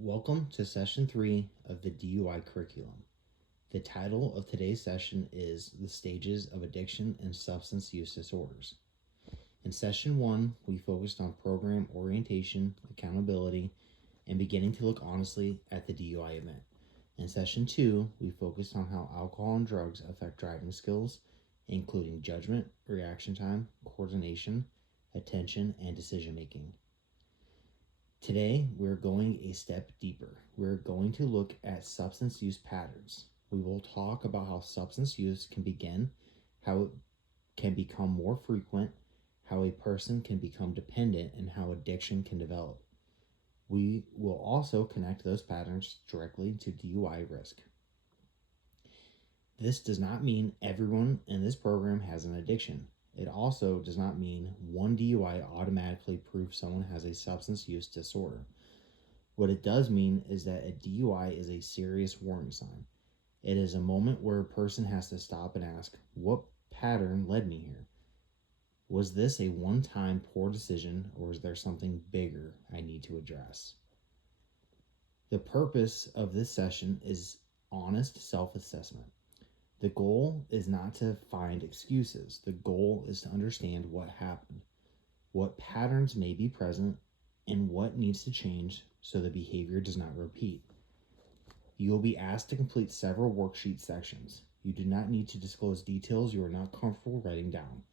Welcome to Session 3 of the DUI curriculum. The title of today's session is The Stages of Addiction and Substance Use Disorders. In Session 1, we focused on program orientation, accountability, and beginning to look honestly at the DUI event. In Session 2, we focused on how alcohol and drugs affect driving skills, including judgment, reaction time, coordination, attention, and decision making. Today, we're going a step deeper. We're going to look at substance use patterns. We will talk about how substance use can begin, how it can become more frequent, how a person can become dependent, and how addiction can develop. We will also connect those patterns directly to DUI risk. This does not mean everyone in this program has an addiction. It also does not mean one DUI automatically proves someone has a substance use disorder. What it does mean is that a DUI is a serious warning sign. It is a moment where a person has to stop and ask, what pattern led me here? Was this a one-time poor decision, or is there something bigger I need to address? The purpose of this session is honest self-assessment. The goal is not to find excuses. The goal is to understand what happened, what patterns may be present, and what needs to change so the behavior does not repeat. You will be asked to complete several worksheet sections. You do not need to disclose details you are not comfortable writing down.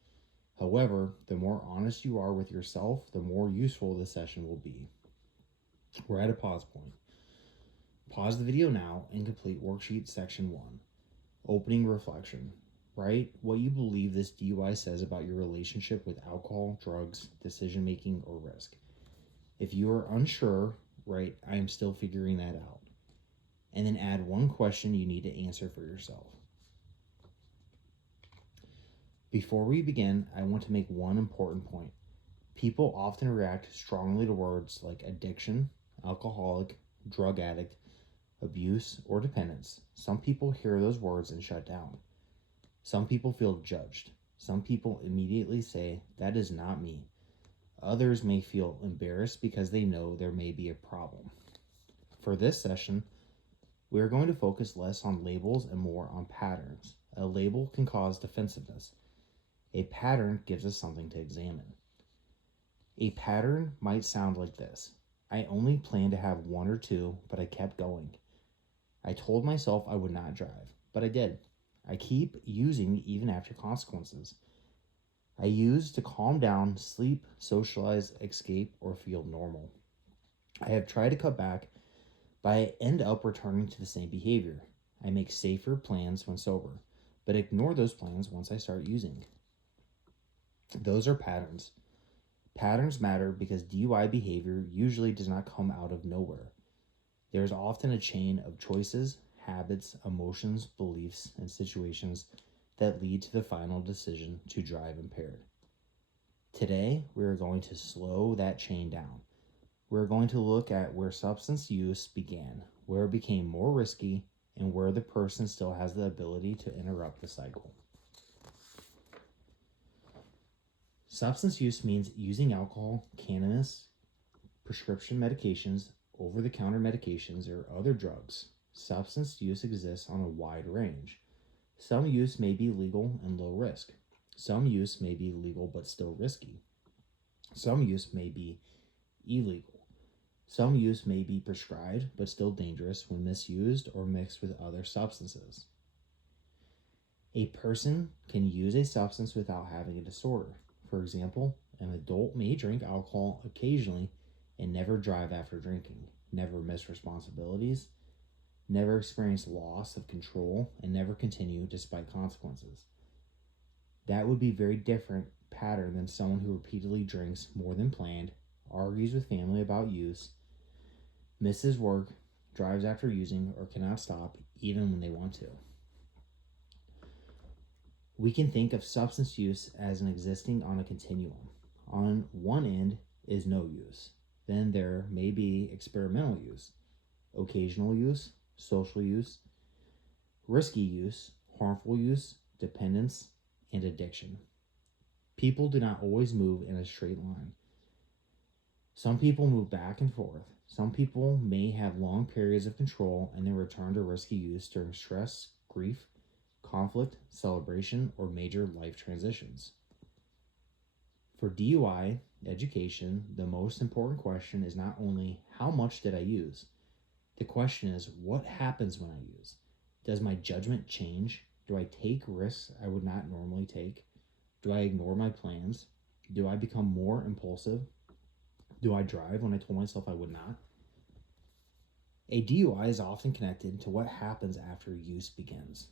However, the more honest you are with yourself, the more useful the session will be. We're at a pause point. Pause the video now and complete worksheet section 1. Opening reflection. Write what you believe this DUI says about your relationship with alcohol, drugs, decision making, or risk. If you are unsure, write, I am still figuring that out. And then add one question you need to answer for yourself. Before we begin, I want to make one important point. People often react strongly to words like addiction, alcoholic, drug addict, abuse, or dependence. Some people hear those words and shut down. Some people feel judged. Some people immediately say, that is not me. Others may feel embarrassed because they know there may be a problem. For this session, we are going to focus less on labels and more on patterns. A label can cause defensiveness. A pattern gives us something to examine. A pattern might sound like this. I only planned to have 1 or 2, but I kept going. I told myself I would not drive, but I did. I keep using even after consequences. I use to calm down, sleep, socialize, escape, or feel normal. I have tried to cut back, but I end up returning to the same behavior. I make safer plans when sober, but ignore those plans once I start using. Those are patterns. Patterns matter because DUI behavior usually does not come out of nowhere. There is often a chain of choices, habits, emotions, beliefs, and situations that lead to the final decision to drive impaired. Today, we are going to slow that chain down. We're going to look at where substance use began, where it became more risky, and where the person still has the ability to interrupt the cycle. Substance use means using alcohol, cannabis, prescription medications, over-the-counter medications, or other drugs. Substance use exists on a wide range. Some use may be legal and low risk. Some use may be legal but still risky. Some use may be illegal. Some use may be prescribed but still dangerous when misused or mixed with other substances. A person can use a substance without having a disorder. For example, an adult may drink alcohol occasionally and never drive after drinking, never miss responsibilities, never experience loss of control, and never continue despite consequences. That would be a very different pattern than someone who repeatedly drinks more than planned, argues with family about use, misses work, drives after using, or cannot stop even when they want to. We can think of substance use as an existing on a continuum. On one end is no use. Then there may be experimental use, occasional use, social use, risky use, harmful use, dependence, and addiction. People do not always move in a straight line. Some people move back and forth. Some people may have long periods of control and then return to risky use during stress, grief, conflict, celebration, or major life transitions. For DUI education, the most important question is not only how much did I use? The question is what happens when I use? Does my judgment change? Do I take risks I would not normally take? Do I ignore my plans? Do I become more impulsive? Do I drive when I told myself I would not? A DUI is often connected to what happens after use begins.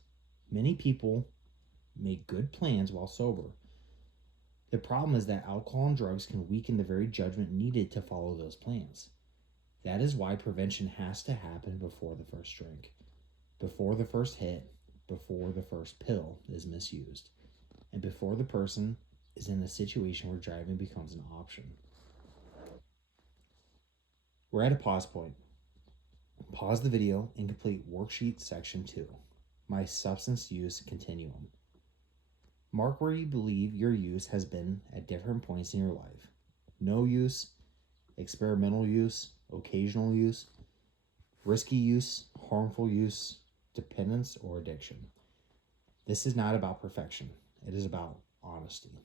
Many people make good plans while sober. The problem is that alcohol and drugs can weaken the very judgment needed to follow those plans. That is why prevention has to happen before the first drink, before the first hit, before the first pill is misused, and before the person is in a situation where driving becomes an option. We're at a pause point. Pause the video and complete worksheet section 2, my substance use continuum. Mark where you believe your use has been at different points in your life. No use, experimental use, occasional use, risky use, harmful use, dependence, or addiction. This is not about perfection. It is about honesty.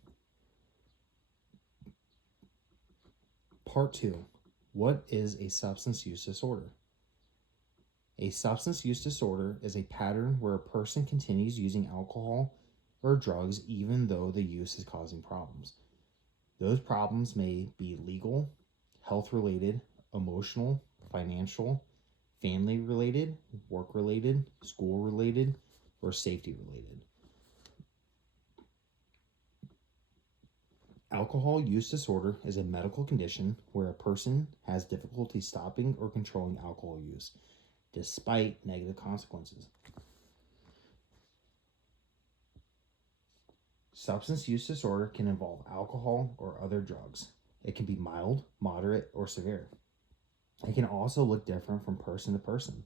Part 2. What is a substance use disorder? A substance use disorder is a pattern where a person continues using alcohol or drugs even though the use is causing problems. Those problems may be legal, health-related, emotional, financial, family-related, work-related, school-related, or safety-related. Alcohol use disorder is a medical condition where a person has difficulty stopping or controlling alcohol use, despite negative consequences. Substance use disorder can involve alcohol or other drugs. It can be mild, moderate, or severe. It can also look different from person to person.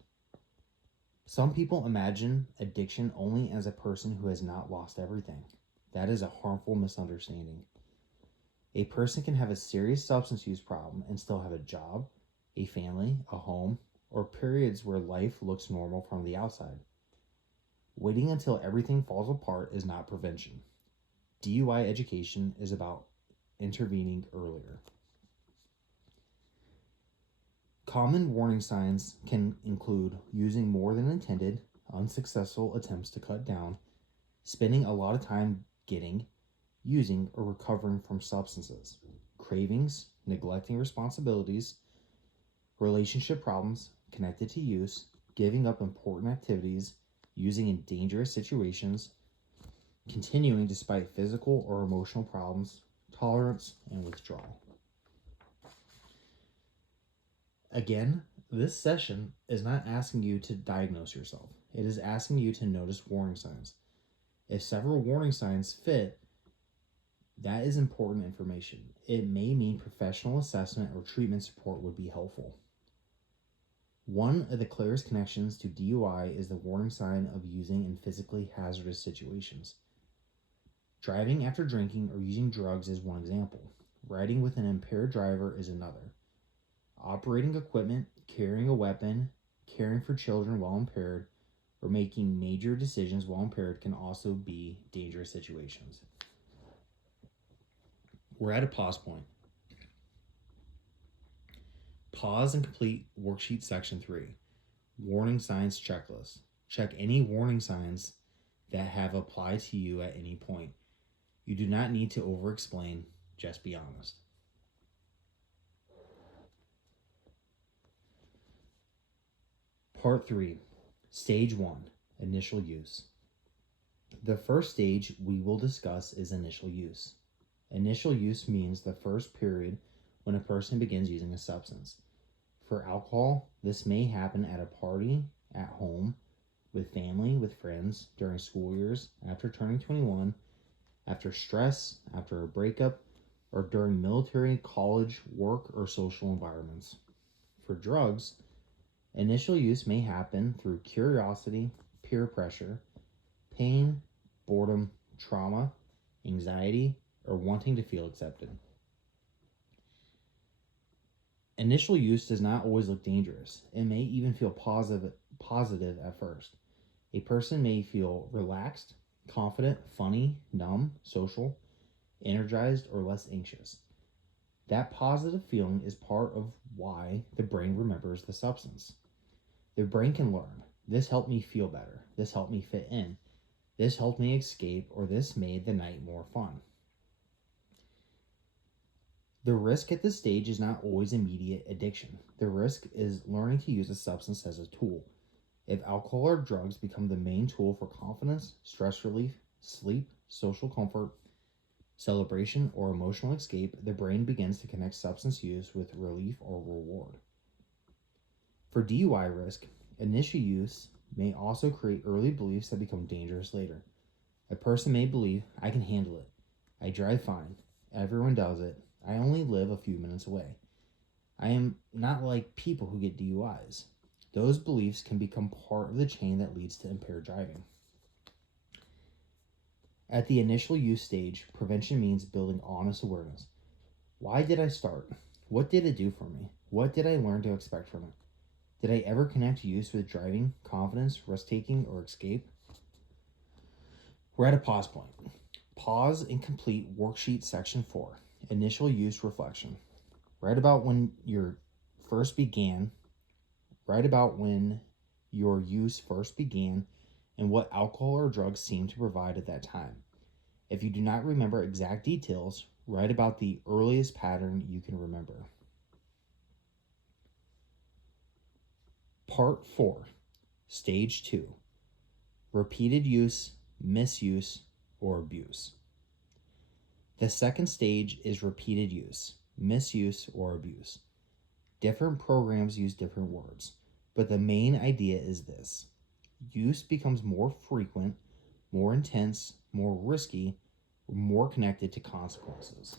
Some people imagine addiction only as a person who has not lost everything. That is a harmful misunderstanding. A person can have a serious substance use problem and still have a job, a family, a home, or periods where life looks normal from the outside. Waiting until everything falls apart is not prevention. DUI education is about intervening earlier. Common warning signs can include using more than intended, unsuccessful attempts to cut down, spending a lot of time getting, using, or recovering from substances, cravings, neglecting responsibilities, relationship problems connected to use, giving up important activities, using in dangerous situations, continuing despite physical or emotional problems, tolerance, and withdrawal. Again, this session is not asking you to diagnose yourself. It is asking you to notice warning signs. If several warning signs fit, that is important information. It may mean professional assessment or treatment support would be helpful. One of the clearest connections to DUI is the warning sign of using in physically hazardous situations. Driving after drinking or using drugs is one example. Riding with an impaired driver is another. Operating equipment, carrying a weapon, caring for children while impaired, or making major decisions while impaired can also be dangerous situations. We're at a pause point. Pause and complete worksheet section 3. Warning signs checklist. Check any warning signs that have applied to you at any point. You do not need to over-explain, just be honest. Part 3. Stage 1. Initial use. The first stage we will discuss is initial use. Initial use means the first period when a person begins using a substance. For alcohol, this may happen at a party, at home, with family, with friends, during school years, after turning 21, after stress, after a breakup, or during military, college, work, or social environments. For drugs, initial use may happen through curiosity, peer pressure, pain, boredom, trauma, anxiety, or wanting to feel accepted. Initial use does not always look dangerous. It may even feel positive at first. A person may feel relaxed, confident, funny, numb, social, energized, or less anxious. That positive feeling is part of why the brain remembers the substance. The brain can learn. This helped me feel better. This helped me fit in. This helped me escape, or this made the night more fun. The risk at this stage is not always immediate addiction. The risk is learning to use a substance as a tool. If alcohol or drugs become the main tool for confidence, stress relief, sleep, social comfort, celebration, or emotional escape, the brain begins to connect substance use with relief or reward. For DUI risk, initial use may also create early beliefs that become dangerous later. A person may believe, I can handle it. I drive fine. Everyone does it. I only live a few minutes away. I am not like people who get DUIs. Those beliefs can become part of the chain that leads to impaired driving. At the initial use stage, prevention means building honest awareness. Why did I start? What did it do for me? What did I learn to expect from it? Did I ever connect use with driving, confidence, risk taking, or escape? We're at a pause point. Pause and complete worksheet section 4. Initial use reflection. Write about when your use first began and what alcohol or drugs seemed to provide at that time. If you do not remember exact details, write about the earliest pattern you can remember. Part 4, Stage 2, Repeated use, misuse, or abuse. The second stage is repeated use, misuse, or abuse. Different programs use different words, but the main idea is this. Use becomes more frequent, more intense, more risky, more connected to consequences.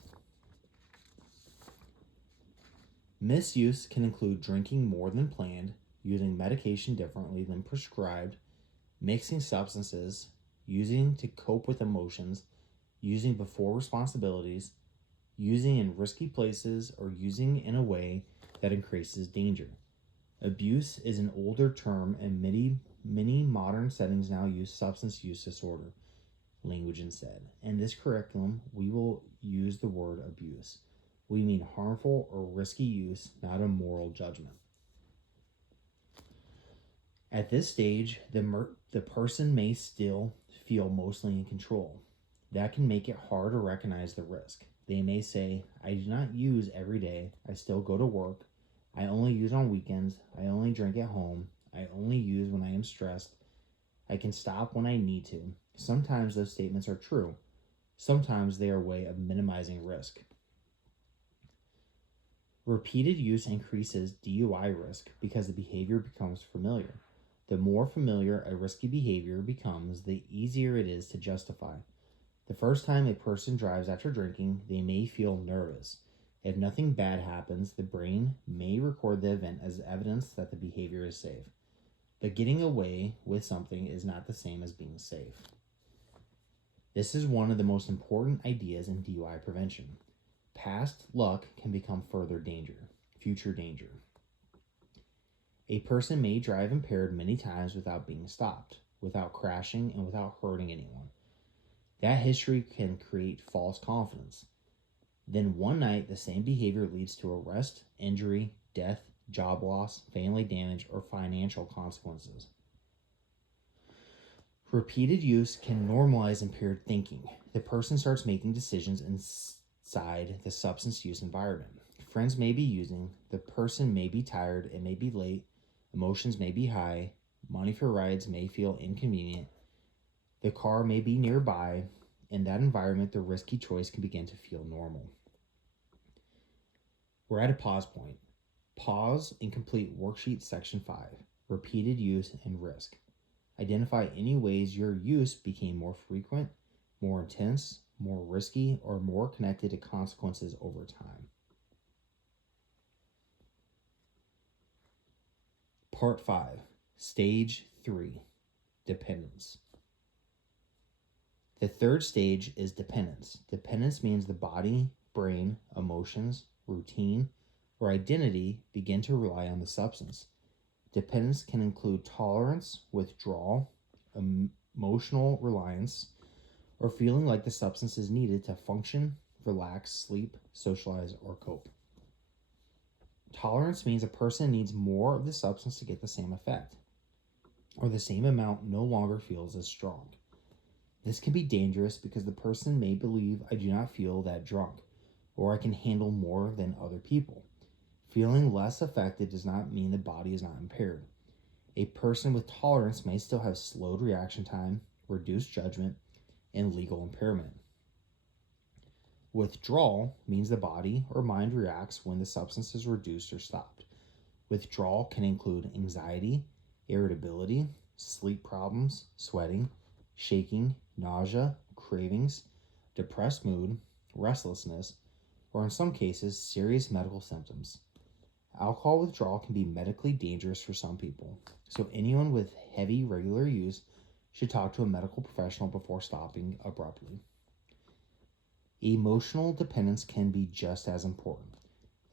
Misuse can include drinking more than planned, using medication differently than prescribed, mixing substances, using to cope with emotions, using before responsibilities, using in risky places, or using in a way that increases danger. Abuse is an older term, and many modern settings now use substance use disorder language instead. In this curriculum, we will use the word abuse. We mean harmful or risky use, not a moral judgment. At this stage, the person may still feel mostly in control. That can make it hard to recognize the risk. They may say, I do not use every day. I still go to work. I only use on weekends. I only drink at home. I only use when I am stressed. I can stop when I need to. Sometimes those statements are true. Sometimes they are a way of minimizing risk. Repeated use increases DUI risk because the behavior becomes familiar. The more familiar a risky behavior becomes, the easier it is to justify. The first time a person drives after drinking, they may feel nervous. If nothing bad happens, the brain may record the event as evidence that the behavior is safe. But getting away with something is not the same as being safe. This is one of the most important ideas in DUI prevention. Past luck can become future danger. A person may drive impaired many times without being stopped, without crashing, and without hurting anyone. That history can create false confidence. Then one night, the same behavior leads to arrest, injury, death, job loss, family damage, or financial consequences. Repeated use can normalize impaired thinking. The person starts making decisions inside the substance use environment. Friends may be using, the person may be tired, it may be late, emotions may be high, money for rides may feel inconvenient, the car may be nearby. In that environment, the risky choice can begin to feel normal. We're at a pause point. Pause and complete worksheet section 5, repeated use and risk. Identify any ways your use became more frequent, more intense, more risky, or more connected to consequences over time. Part 5, Stage 3, Dependence. The third stage is dependence. Dependence means the body, brain, emotions, routine, or identity begin to rely on the substance. Dependence can include tolerance, withdrawal, emotional reliance, or feeling like the substance is needed to function, relax, sleep, socialize, or cope. Tolerance means a person needs more of the substance to get the same effect, or the same amount no longer feels as strong. This can be dangerous because the person may believe I do not feel that drunk, or I can handle more than other people. Feeling less affected does not mean the body is not impaired. A person with tolerance may still have slowed reaction time, reduced judgment, and legal impairment. Withdrawal means the body or mind reacts when the substance is reduced or stopped. Withdrawal can include anxiety, irritability, sleep problems, sweating, shaking, nausea, cravings, depressed mood, restlessness, or in some cases, serious medical symptoms. Alcohol withdrawal can be medically dangerous for some people, so anyone with heavy regular use should talk to a medical professional before stopping abruptly. Emotional dependence can be just as important.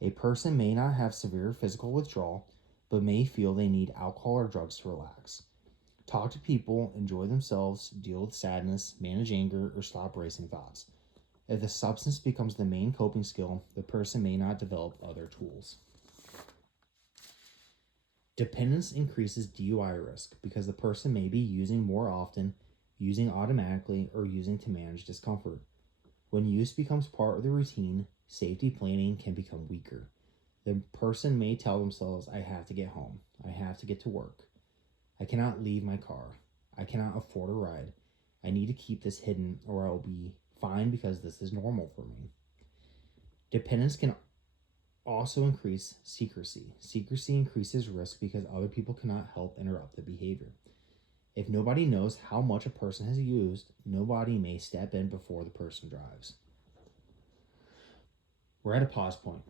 A person may not have severe physical withdrawal, but may feel they need alcohol or drugs to relax. Talk to people, enjoy themselves, deal with sadness, manage anger, or stop racing thoughts. If the substance becomes the main coping skill, the person may not develop other tools. Dependence increases DUI risk because the person may be using more often, using automatically, or using to manage discomfort. When use becomes part of the routine, safety planning can become weaker. The person may tell themselves, I have to get home, I have to get to work, I cannot leave my car, I cannot afford a ride, I need to keep this hidden or I'll be fine because this is normal for me. Dependence can also increase secrecy. Secrecy increases risk because other people cannot help interrupt the behavior. If nobody knows how much a person has used, nobody may step in before the person drives. We're at a pause point.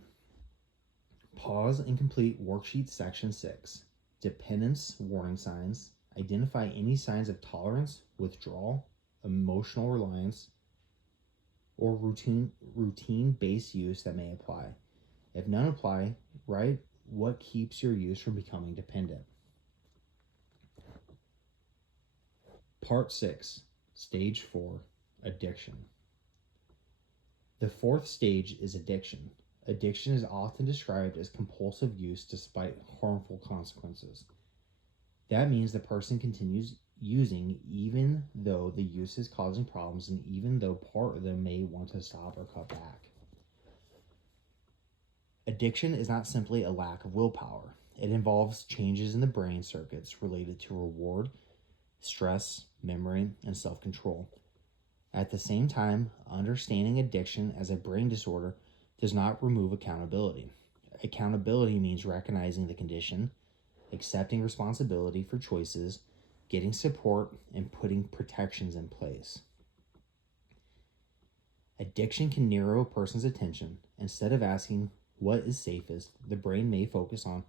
Pause and complete worksheet section 6. Dependence warning signs. Identify any signs of tolerance, withdrawal, emotional reliance, or routine-based use that may apply. If none apply, write what keeps your use from becoming dependent. Part 6, Stage 4, Addiction. The fourth stage is addiction. Addiction is often described as compulsive use despite harmful consequences. That means the person continues using even though the use is causing problems and even though part of them may want to stop or cut back. Addiction is not simply a lack of willpower. It involves changes in the brain circuits related to reward, stress, memory, and self-control. At the same time, understanding addiction as a brain disorder does not remove accountability. Accountability means recognizing the condition, accepting responsibility for choices, getting support, and putting protections in place. Addiction can narrow a person's attention. Instead of asking what is safest, the brain may focus on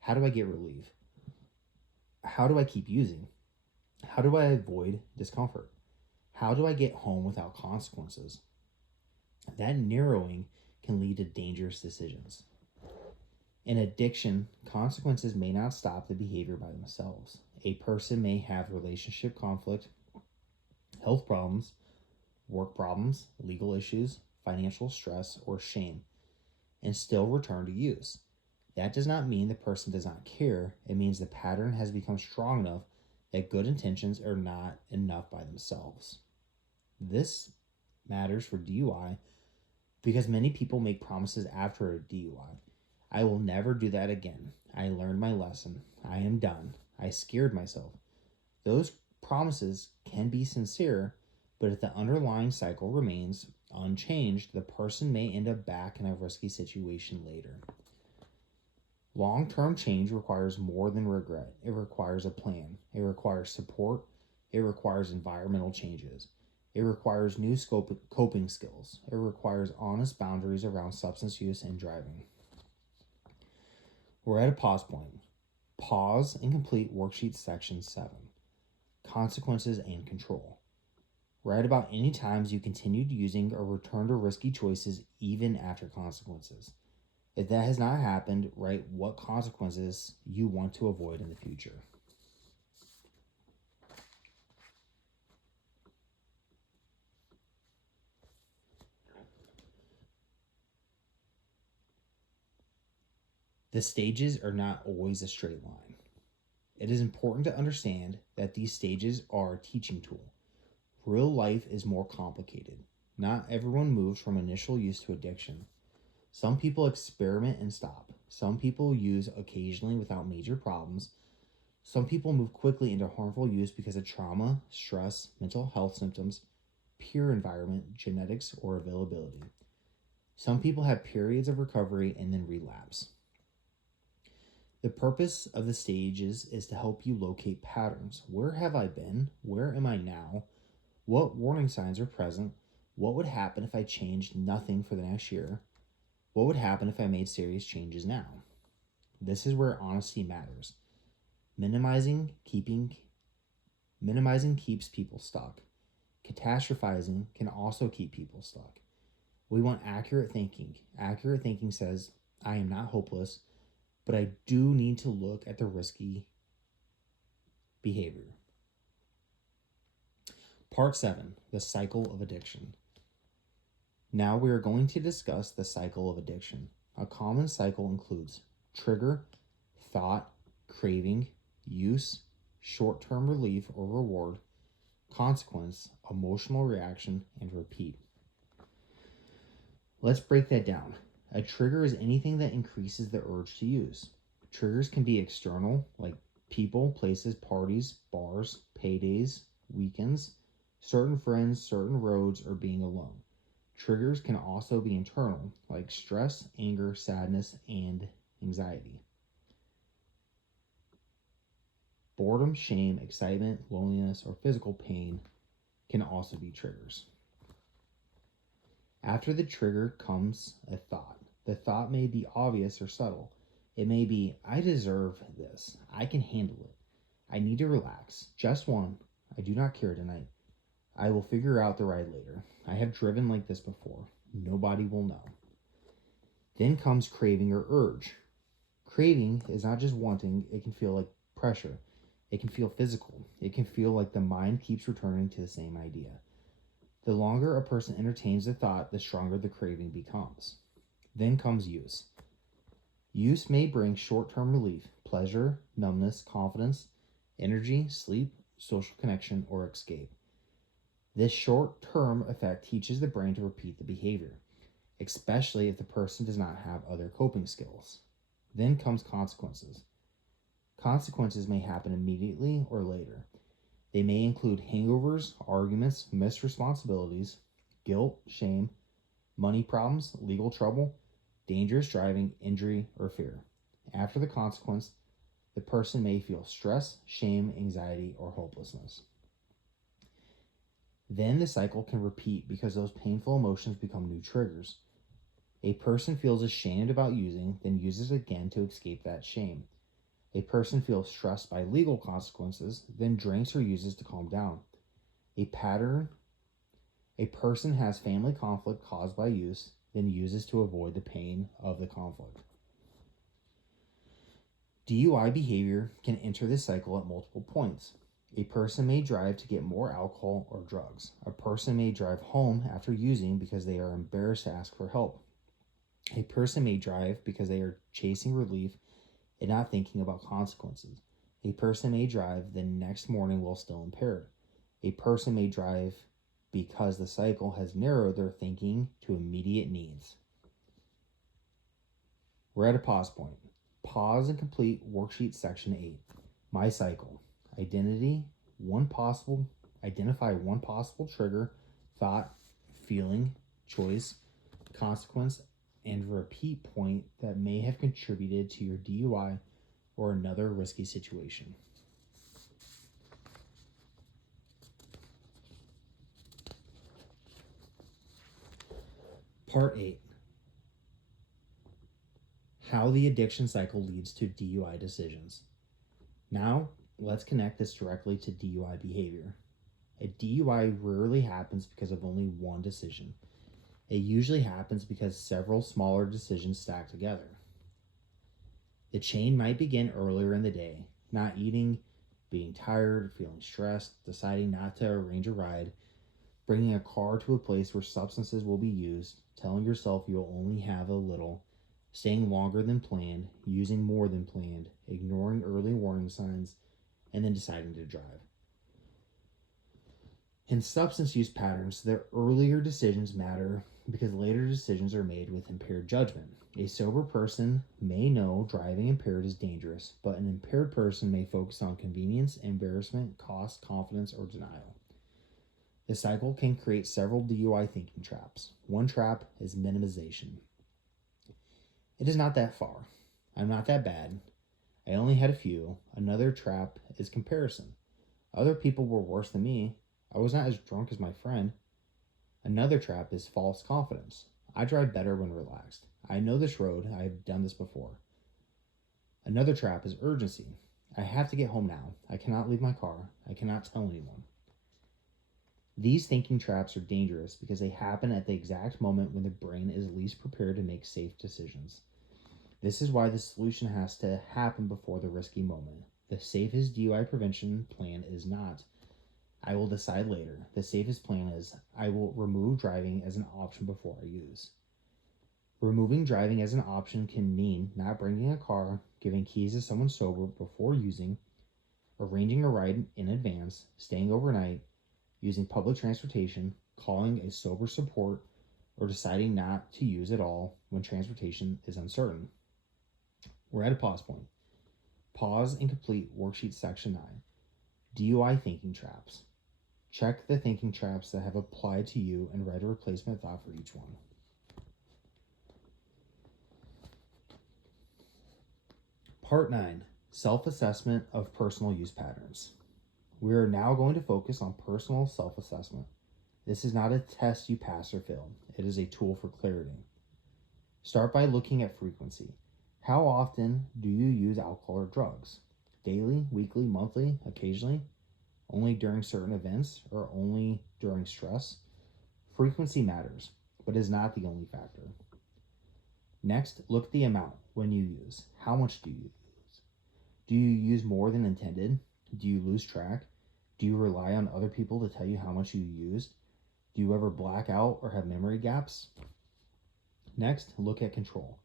how do I get relief? How do I keep using? How do I avoid discomfort? How do I get home without consequences? That narrowing can lead to dangerous decisions. In addiction, consequences may not stop the behavior by themselves. A person may have relationship conflict, health problems, work problems, legal issues, financial stress, or shame, and still return to use. That does not mean the person does not care. It means the pattern has become strong enough that good intentions are not enough by themselves. This matters for DUI because many people make promises after a DUI. I will never do that again. I learned my lesson. I am done. I scared myself. Those promises can be sincere, but if the underlying cycle remains unchanged, the person may end up back in a risky situation later. Long-term change requires more than regret. It requires a plan. It requires support. It requires environmental changes. It requires new coping skills. It requires honest boundaries around substance use and driving. We're at a pause point. Pause and complete worksheet section 7. Consequences and control. Write about any times you continued using or returned to risky choices even after consequences. If that has not happened, write what consequences you want to avoid in the future. The stages are not always a straight line. It is important to understand that these stages are a teaching tool. Real life is more complicated. Not everyone moves from initial use to addiction. Some people experiment and stop. Some people use occasionally without major problems. Some people move quickly into harmful use because of trauma, stress, mental health symptoms, peer environment, genetics, or availability. Some people have periods of recovery and then relapse. The purpose of the stages is to help you locate patterns. Where have I been? Where am I now? What warning signs are present? What would happen if I changed nothing for the next year? What would happen if I made serious changes now? This is where honesty matters. Minimizing keeps people stuck. Catastrophizing can also keep people stuck. We want accurate thinking. Accurate thinking says, I am not hopeless, but I do need to look at the risky behavior. Part 7, the cycle of addiction. Now we are going to discuss the cycle of addiction. A common cycle includes trigger, thought, craving, use, short-term relief or reward, consequence, emotional reaction, and repeat. Let's break that down. A trigger is anything that increases the urge to use. Triggers can be external, like people, places, parties, bars, paydays, weekends, certain friends, certain roads, or being alone. Triggers can also be internal, like stress, anger, sadness, and anxiety. Boredom, shame, excitement, loneliness, or physical pain can also be triggers. After the trigger comes a thought. The thought may be obvious or subtle. It may be, I deserve this. I can handle it. I need to relax. Just one. I do not care tonight. I will figure out the ride later. I have driven like this before. Nobody will know. Then comes craving or urge. Craving is not just wanting, it can feel like pressure. It can feel physical. It can feel like the mind keeps returning to the same idea. The longer a person entertains the thought, the stronger the craving becomes. Then comes use. Use may bring short-term relief, pleasure, numbness, confidence, energy, sleep, social connection, or escape. This short-term effect teaches the brain to repeat the behavior, especially if the person does not have other coping skills. Then comes consequences. Consequences may happen immediately or later. They may include hangovers, arguments, missed responsibilities, guilt, shame, money problems, legal trouble, dangerous driving, injury, or fear. After the consequence, the person may feel stress, shame, anxiety, or hopelessness. Then the cycle can repeat because those painful emotions become new triggers. A person feels ashamed about using, then uses again to escape that shame. A person feels stressed by legal consequences, then drinks or uses to calm down. A person has family conflict caused by use, then uses to avoid the pain of the conflict. DUI behavior can enter this cycle at multiple points. A person may drive to get more alcohol or drugs. A person may drive home after using because they are embarrassed to ask for help. A person may drive because they are chasing relief and not thinking about consequences. A person may drive the next morning while still impaired. A person may drive because the cycle has narrowed their thinking to immediate needs. We're at a pause point. Pause and complete worksheet section 8. My cycle. Identify one possible trigger, thought, feeling, choice, consequence, and repeat point that may have contributed to your DUI or another risky situation. Part 8. How the addiction cycle leads to DUI decisions. Now, let's connect this directly to DUI behavior. A DUI rarely happens because of only one decision. It usually happens because several smaller decisions stack together. The chain might begin earlier in the day, not eating, being tired, feeling stressed, deciding not to arrange a ride, bringing a car to a place where substances will be used, telling yourself you'll only have a little, staying longer than planned, using more than planned, ignoring early warning signs, and then deciding to drive. In substance use patterns, the earlier decisions matter because later decisions are made with impaired judgment. A sober person may know driving impaired is dangerous, but an impaired person may focus on convenience, embarrassment, cost, confidence, or denial. The cycle can create several DUI thinking traps. One trap is minimization. It is not that far. I'm not that bad. I only had a few. Another trap is comparison. Other people were worse than me. I was not as drunk as my friend. Another trap is false confidence. I drive better when relaxed. I know this road. I have done this before. Another trap is urgency. I have to get home now. I cannot leave my car. I cannot tell anyone. These thinking traps are dangerous because they happen at the exact moment when the brain is least prepared to make safe decisions. This is why the solution has to happen before the risky moment. The safest DUI prevention plan is not, I will decide later. The safest plan is, I will remove driving as an option before I use. Removing driving as an option can mean not bringing a car, giving keys to someone sober before using, arranging a ride in advance, staying overnight, using public transportation, calling a sober support, or deciding not to use at all when transportation is uncertain. We're at a pause point. Pause and complete worksheet section 9. DUI thinking traps. Check the thinking traps that have applied to you and write a replacement thought for each one. Part 9. Self-assessment of personal use patterns. We are now going to focus on personal self-assessment. This is not a test you pass or fail. It is a tool for clarity. Start by looking at frequency. How often do you use alcohol or drugs? Daily, weekly, monthly, occasionally? Only during certain events or only during stress? Frequency matters, but is not the only factor. Next, look at the amount when you use. How much do you use? Do you use more than intended? Do you lose track? Do you rely on other people to tell you how much you used? Do you ever black out or have memory gaps? Next, look at control.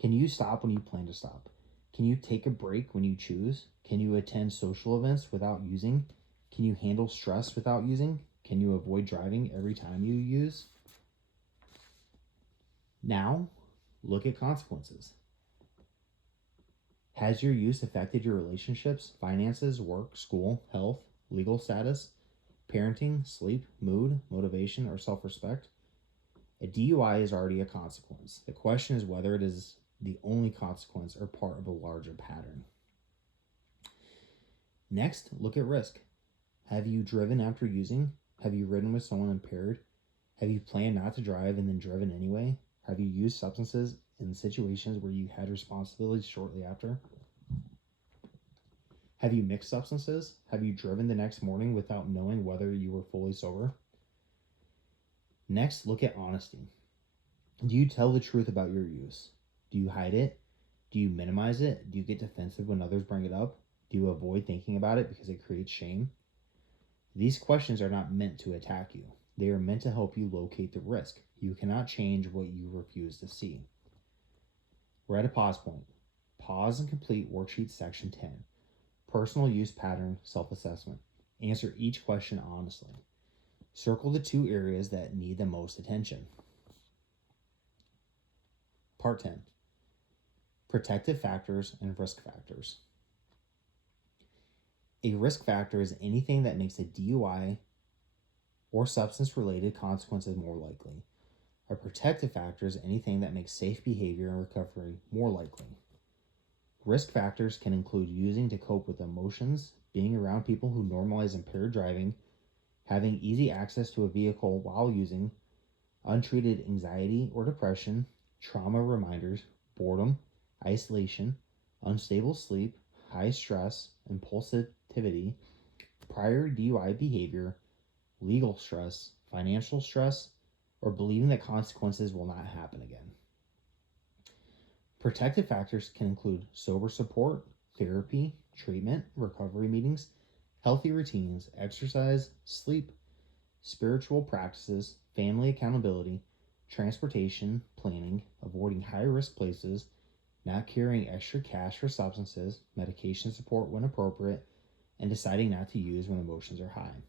Can you stop when you plan to stop? Can you take a break when you choose? Can you attend social events without using? Can you handle stress without using? Can you avoid driving every time you use? Now, look at consequences. Has your use affected your relationships, finances, work, school, health, legal status, parenting, sleep, mood, motivation, or self-respect? A DUI is already a consequence. The question is whether it is the only consequence or part of a larger pattern. Next, look at risk. Have you driven after using? Have you ridden with someone impaired? Have you planned not to drive and then driven anyway? Have you used substances in situations where you had responsibilities shortly after? Have you mixed substances? Have you driven the next morning without knowing whether you were fully sober? Next, look at honesty. Do you tell the truth about your use? Do you hide it? Do you minimize it? Do you get defensive when others bring it up? Do you avoid thinking about it because it creates shame? These questions are not meant to attack you. They are meant to help you locate the risk. You cannot change what you refuse to see. We're at a pause point. Pause and complete worksheet section 10. Personal use pattern self-assessment. Answer each question honestly. Circle the 2 areas that need the most attention. Part 10. Protective factors and risk factors. A risk factor is anything that makes a DUI or substance-related consequences more likely. A protective factor is anything that makes safe behavior and recovery more likely. Risk factors can include using to cope with emotions, being around people who normalize impaired driving, having easy access to a vehicle while using, untreated anxiety or depression, trauma reminders, boredom, isolation, unstable sleep, high stress, impulsivity, prior DUI behavior, legal stress, financial stress, or believing that consequences will not happen again. Protective factors can include sober support, therapy, treatment, recovery meetings, healthy routines, exercise, sleep, spiritual practices, family accountability, transportation, planning, avoiding high-risk places, not carrying extra cash for substances, medication support when appropriate, and deciding not to use when emotions are high.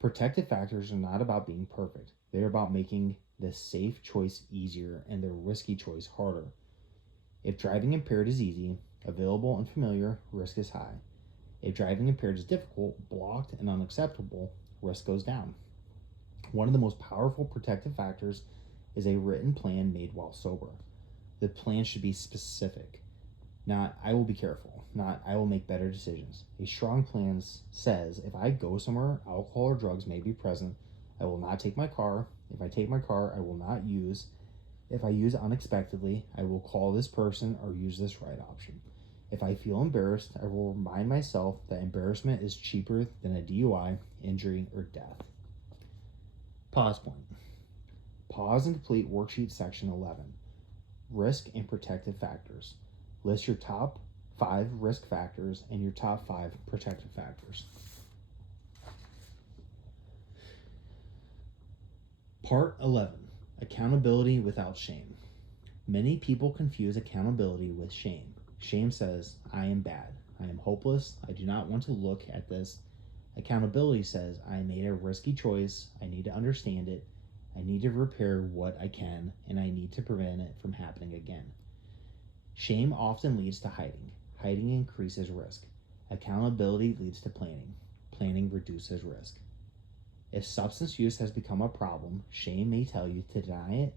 Protective factors are not about being perfect. They're about making the safe choice easier and the risky choice harder. If driving impaired is easy, available, and familiar, risk is high. If driving impaired is difficult, blocked, and unacceptable, risk goes down. One of the most powerful protective factors is a written plan made while sober. The plan should be specific. Not, I will be careful. Not, I will make better decisions. A strong plan says, if I go somewhere, alcohol or drugs may be present. I will not take my car. If I take my car, I will not use. If I use unexpectedly, I will call this person or use this right option. If I feel embarrassed, I will remind myself that embarrassment is cheaper than a DUI, injury, or death. Pause point. Pause and complete worksheet section 11. Risk and protective factors. List your top 5 risk factors and your top 5 protective factors. Part 11. Accountability without shame. Many people confuse accountability with shame. Shame says, I am bad. I am hopeless. I do not want to look at this. Accountability says, I made a risky choice. I need to understand it. I need to repair what I can, and I need to prevent it from happening again. Shame often leads to hiding. Hiding increases risk. Accountability leads to planning. Planning reduces risk. If substance use has become a problem, shame may tell you to deny it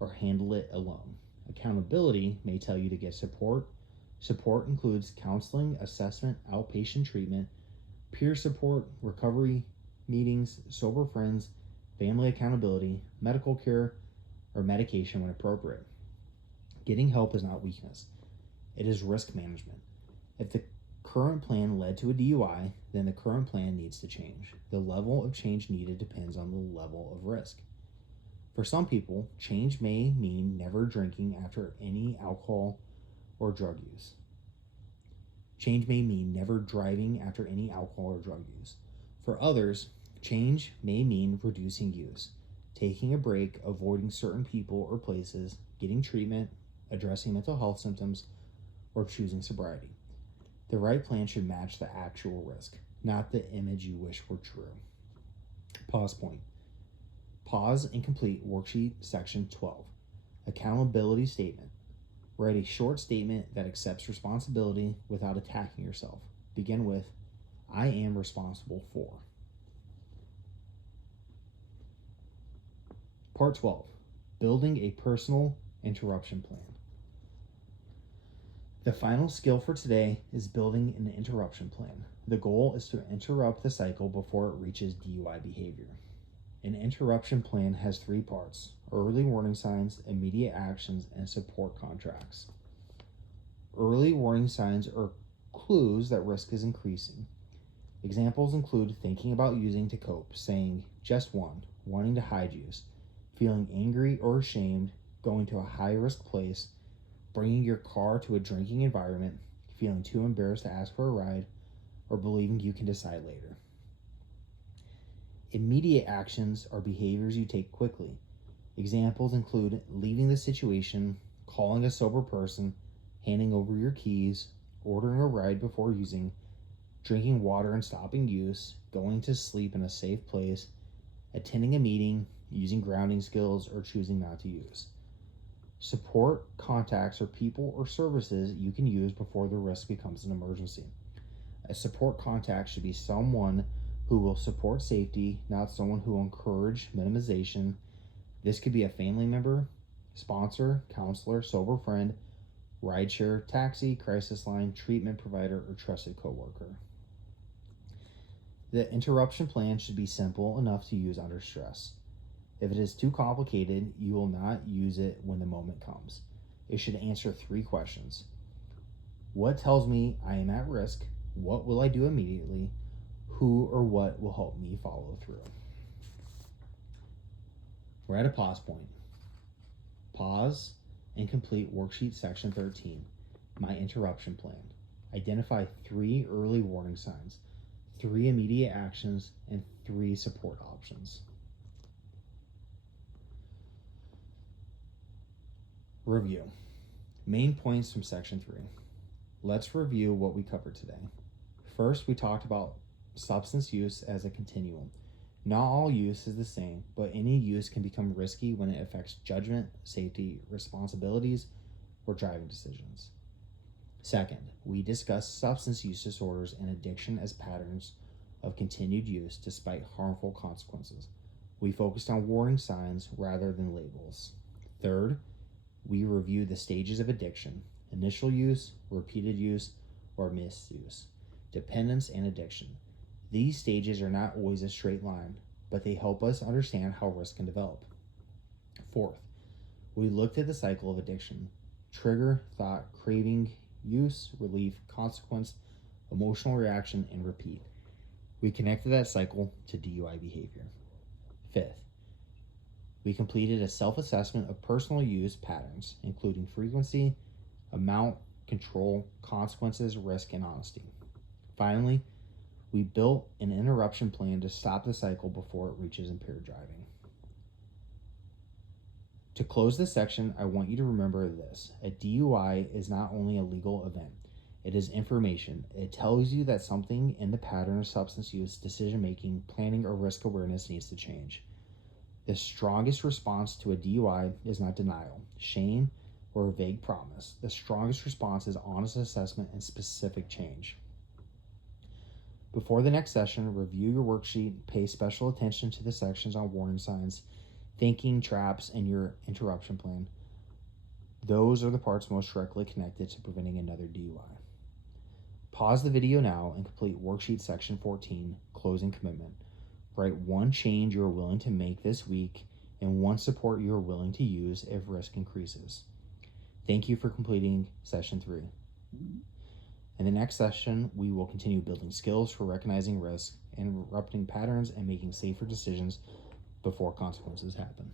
or handle it alone. Accountability may tell you to get support. Support includes counseling, assessment, outpatient treatment, peer support, recovery meetings, sober friends, family accountability, medical care, or medication when appropriate. Getting help is not weakness. It is risk management. If the current plan led to a DUI, then the current plan needs to change. The level of change needed depends on the level of risk. For some people, change may mean never drinking after any alcohol or drug use. Change may mean never driving after any alcohol or drug use. For others, change may mean reducing use, taking a break, avoiding certain people or places, getting treatment, addressing mental health symptoms, or choosing sobriety. The right plan should match the actual risk, not the image you wish were true. Pause point. Pause and complete worksheet section 12. Accountability statement. Write a short statement that accepts responsibility without attacking yourself. Begin with, I am responsible for. Part 12. Building a personal interruption plan. The final skill for today is building an interruption plan. The goal is to interrupt the cycle before it reaches DUI behavior. An interruption plan has 3 parts: early warning signs, immediate actions, and support contracts. Early warning signs are clues that risk is increasing. Examples include thinking about using to cope, saying just one, wanting to hide use, feeling angry or ashamed, going to a high-risk place, bringing your car to a drinking environment, feeling too embarrassed to ask for a ride, or believing you can decide later. Immediate actions are behaviors you take quickly. Examples include leaving the situation, calling a sober person, handing over your keys, ordering a ride before using, drinking water and stopping use, going to sleep in a safe place, attending a meeting, using grounding skills, or choosing not to use. Support contacts are people or services you can use before the risk becomes an emergency. A support contact should be someone who will support safety, not someone who will encourage minimization. This could be a family member, sponsor, counselor, sober friend, rideshare, taxi, crisis line, treatment provider, or trusted coworker. The interruption plan should be simple enough to use under stress. If it is too complicated, you will not use it when the moment comes. It should answer 3 questions. What tells me I am at risk? What will I do immediately? Who or what will help me follow through? We're at a pause point. Pause and complete worksheet section 13, my interruption plan. Identify 3 early warning signs, 3 immediate actions, and 3 support options. Review. Main points from section 3. Let's review what we covered today. First, we talked about substance use as a continuum. Not all use is the same, but any use can become risky when it affects judgment, safety, responsibilities, or driving decisions. Second, we discussed substance use disorders and addiction as patterns of continued use despite harmful consequences. We focused on warning signs rather than labels. Third, we reviewed the stages of addiction: initial use, repeated use, or misuse, dependence, and addiction. These stages are not always a straight line, but they help us understand how risk can develop. Fourth, we looked at the cycle of addiction: trigger, thought, craving, use, relief, consequence, emotional reaction, and repeat. We connected that cycle to DUI behavior. Fifth, we completed a self-assessment of personal use patterns, including frequency, amount, control, consequences, risk, and honesty. Finally, we built an interruption plan to stop the cycle before it reaches impaired driving. To close this section, I want you to remember this: a DUI is not only a legal event, it is information. It tells you that something in the pattern of substance use, decision-making, planning, or risk awareness needs to change. The strongest response to a DUI is not denial, shame, or a vague promise. The strongest response is honest assessment and specific change. Before the next session, review your worksheet, pay special attention to the sections on warning signs, thinking, traps, and your interruption plan. Those are the parts most directly connected to preventing another DUI. Pause the video now and complete worksheet section 14, closing commitment. Write 1 change you are willing to make this week and 1 support you are willing to use if risk increases. Thank you for completing session 3. In the next session, we will continue building skills for recognizing risk, interrupting patterns, and making safer decisions before consequences happen.